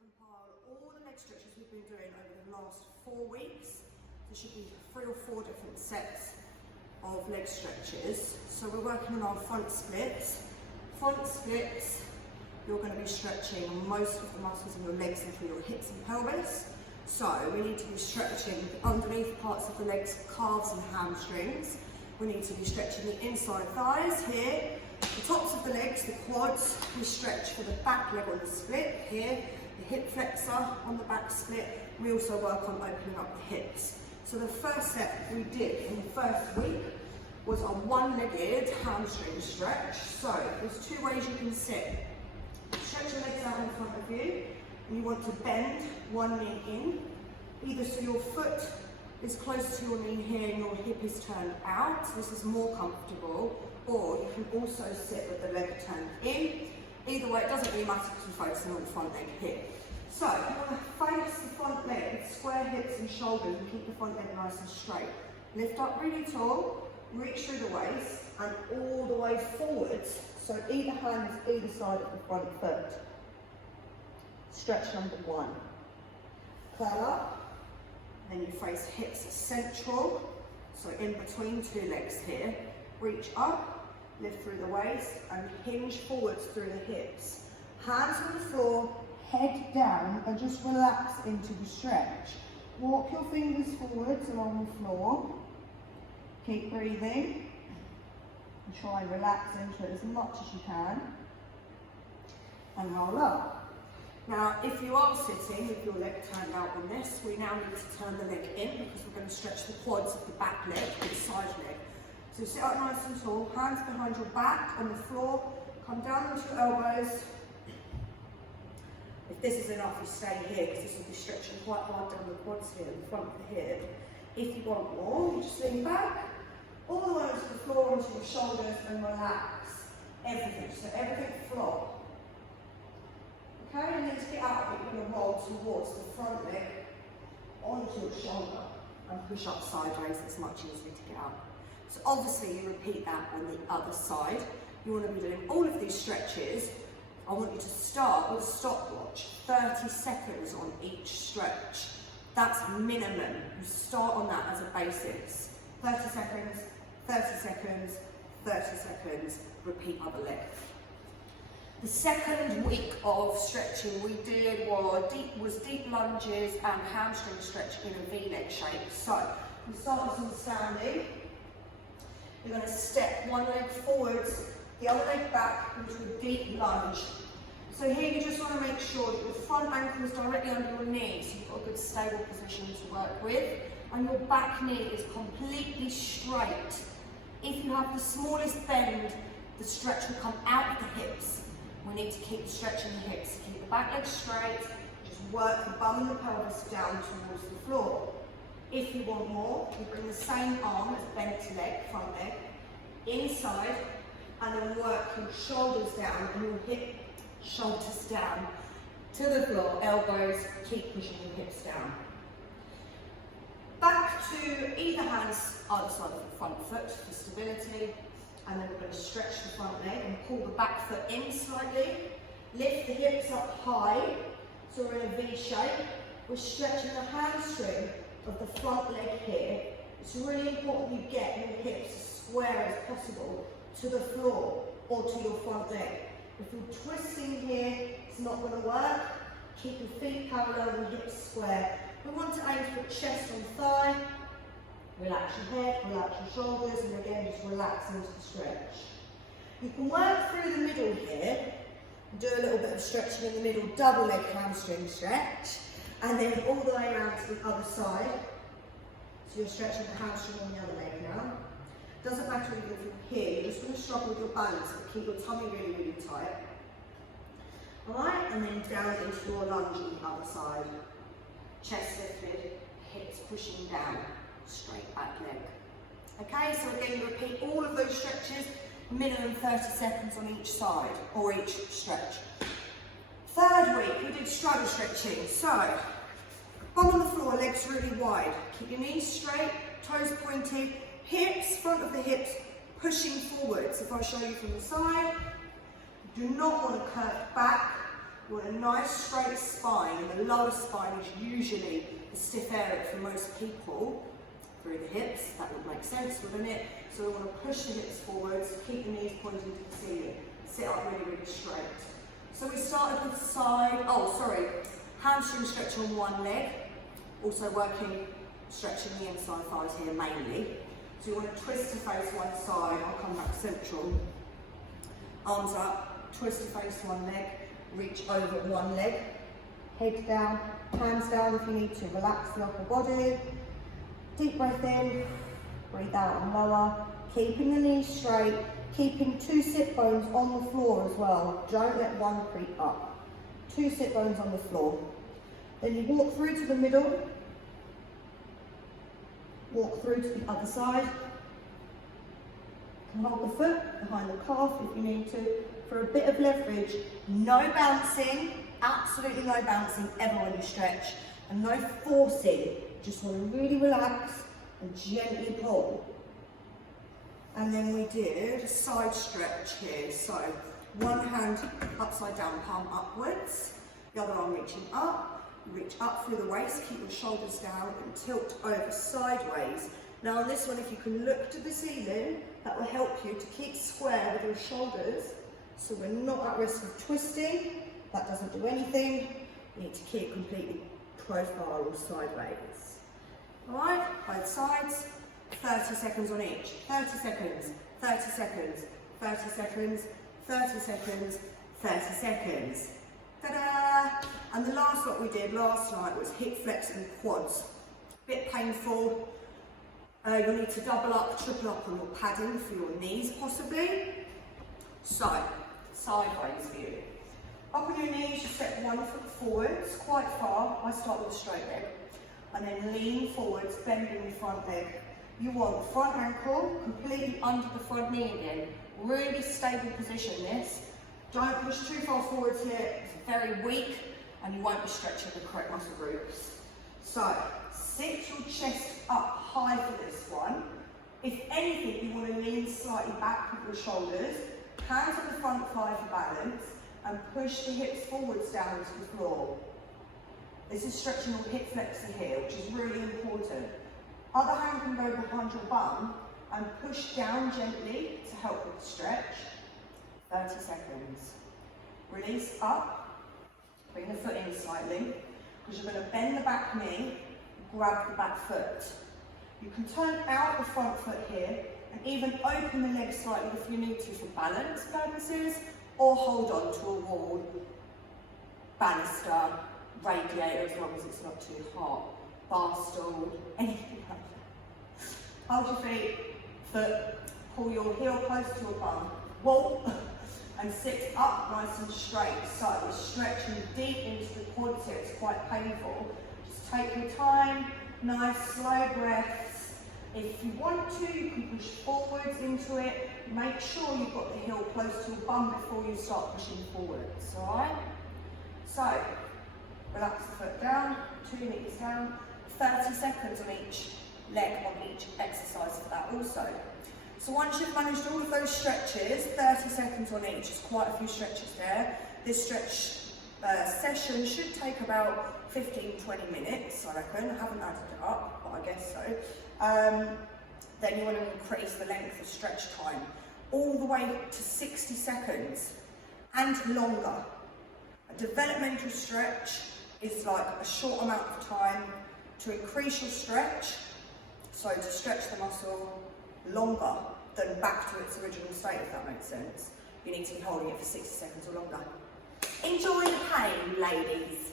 compile all the leg stretches we've been doing over the last 4 weeks. There should be 3 or 4 different sets of leg stretches. So we're working on our front splits. Front splits, you're going to be stretching most of the muscles in your legs and through your hips and pelvis. So we need to be stretching the underneath parts of the legs, calves and hamstrings. We need to be stretching the inside thighs here, the tops of the legs, the quads. We stretch for the back leg on the split here, the hip flexor on the back split. We also work on opening up the hips. So the first set we did in the first week was a one-legged hamstring stretch. So there's 2 ways you can sit. Stretch your legs out in front of you, and you want to bend one knee in, either so your foot is close to your knee here and your hip is turned out. This is more comfortable. Or you can also sit with the leg turned in. Either way, it doesn't really matter because you're focusing on the front leg here. So you want to face the front leg with square hips and shoulders and keep the front leg nice and straight. Lift up really tall, reach through the waist and all the way forwards. So either hand is either side of the front foot. Stretch number 1. Curl up, then you face hips central, so in between 2 legs here. Reach up, lift through the waist and hinge forwards through the hips. Hands on the floor, head down and just relax into the stretch. Walk your fingers forwards along the floor. Keep breathing and try and relax into it as much as you can. And roll up. Now, if you are sitting with your leg turned out on this, we now need to turn the leg in because we're going to stretch the quads of the back leg and the side leg. So sit up nice and tall, hands behind your back on the floor, come down onto your elbows. If this is enough, you stay here because this will be stretching quite hard down the quads here, in front of the hip. If you want more, you just lean back, all the way onto the floor, onto your shoulders and relax. Everything, so everything flop. Okay, and then to get out of it, you're going to roll towards the front leg onto your shoulder and push up sideways. It's much easier to get out. So obviously you repeat that on the other side. You want to be doing all of these stretches. I want you to start with a stopwatch, 30 seconds on each stretch. That's minimum. You start on that as a basis. 30 seconds, 30 seconds, 30 seconds, repeat other leg. The second week of stretching we did was deep lunges and hamstring stretch in a V-leg shape. So we start with some standing. You're going to step one leg forwards, the other leg back into a deep lunge. So here you just want to make sure that your front ankle is directly under your knee, so you've got a good stable position to work with, and your back knee is completely straight. If you have the smallest bend, the stretch will come out of the hips. We need to keep stretching the hips, keep the back leg straight, just work the bum and the pelvis down towards the floor. If you want more, you bring the same arm as bent leg, front leg, inside, and then work your shoulders down and your hip, shoulders down to the floor, elbows, keep pushing your hips down. Back to either hand's other side of the front foot for stability, and then we're going to stretch the front leg and pull the back foot in slightly. Lift the hips up high, so we're in a V shape. We're stretching the hamstring of the front leg here. It's really important you get your hips as square as possible to the floor or to your front leg. If you're twisting here, it's not going to work. Keep your feet parallel and hips square. We want to aim to put chest on thigh. Relax your head, relax your shoulders, and again just relax into the stretch. You can work through the middle here, do a little bit of stretching in the middle, double leg hamstring stretch, and then all the way around to the other side. So you're stretching the hamstring on the other leg now. Doesn't matter even if you're here, you're just going to struggle with your balance, but keep your tummy really, really tight. Alright, and then down into your lunge on the other side. Chest lifted, hips pushing down, straight back leg. Okay, so again you repeat all of those stretches, minimum 30 seconds on each side, or each stretch. Third week, we did straddle stretching. So, bum on the floor, legs really wide. Keep your knees straight, toes pointed, hips, front of the hips, pushing forwards. If I show you from the side, do not want to curve back. You want a nice straight spine, and the lower spine is usually the stiff area for most people. Through the hips, that would make sense, wouldn't it? So we want to push the hips forwards, keep the knees pointing to the ceiling. Sit up really, really straight. So we started with hamstring stretch on one leg. Also stretching the inside thighs here mainly. So you want to twist to face one side, I'll come back central. Arms up, twist to face one leg, reach over one leg. Head down, hands down if you need to, relax the upper body. Deep breath in, breathe out and lower. Keeping the knees straight, keeping 2 sit bones on the floor as well. Don't let one creep up. 2 sit bones on the floor. Then you walk through to the middle. Walk through to the other side. And hold the foot behind the calf if you need to. For a bit of leverage, no bouncing, absolutely no bouncing ever when you stretch. And no forcing. Just want to really relax and gently pull. And then we did a side stretch here. So one hand upside down, palm upwards. The other arm reaching up. Reach up through the waist, keep your shoulders down and tilt over sideways. Now on this one, if you can look to the ceiling, that will help you to keep square with your shoulders. So we're not at risk of twisting. That doesn't do anything. You need to keep completely profile or sideways. Alright, both sides, 30 seconds on each. 30 seconds, 30 seconds, 30 seconds, 30 seconds, 30 seconds. Ta-da! And the last what we did last night was hip flex and quads. Bit painful. You'll need to double up, triple up on your padding for your knees possibly. So, sideways view. Up on your knees, you step 1 foot forwards, quite far. I start with a straight leg. And then lean forwards, bending the front leg. You want front ankle completely under the front knee again. Really stable position this. Don't push too far forwards here, it's very weak and you won't be stretching the correct muscle groups. So, sit your chest up high for this one. If anything, you want to lean slightly back with your shoulders, hands on the front thigh for balance, and push the hips forwards down to the floor. This is stretching your hip flexor here, which is really important. Other hand can go behind your bum and push down gently to help with the stretch. 30 seconds. Release up, bring the foot in slightly, because you're going to bend the back knee, grab the back foot. You can turn out the front foot here, and even open the leg slightly if you need to for balance purposes, or hold on to a wall, banister, radiator as long as it's not too hot, bar stool, anything like that. Hold your feet, foot, pull your heel close to your bum, walk, and sit up nice and straight. So we're stretching deep into the quads here, it's quite painful. Just take your time, nice slow breaths. If you want to, you can push forwards into it. Make sure you've got the heel close to your bum before you start pushing forwards, alright? So, relax the foot down, 2 knees down, 30 seconds on each leg on each exercise for that also. So once you've managed all of those stretches, 30 seconds on each, there's quite a few stretches there. This stretch session should take about 15-20 minutes, I reckon. I haven't added it up, but I guess so. Then you want to increase the length of stretch time, all the way to 60 seconds and longer. A developmental stretch is like a short amount of time to increase your stretch, so to stretch the muscle longer than back to its original state, if that makes sense. You need to be holding it for 60 seconds or longer. Enjoy the pain, ladies.